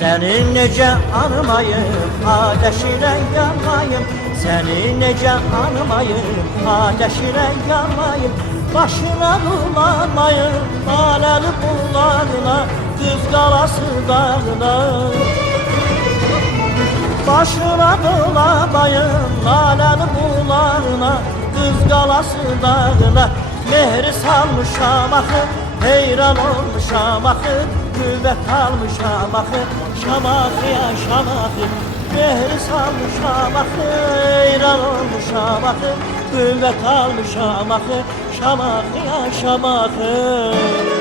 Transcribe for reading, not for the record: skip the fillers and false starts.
Səni necə anmayım, ateşinə yanmayım. Səni necə anmayım, ateşinə yanmayım. Başına dolanmayım, laləli bunlarına, Qız qalası dağına. Başına dolanmayım, laləli bunlarına, Qız qalası dağına. Mehri salmışam axı, heyran olmuşam axı, Qüvvət almışam axı, Şamaxı ya Şamaxı. Mehri salmışam axı, heyran olmuşam axı, Qüvvət almışam axı, Şamaxı ya Şamaxı.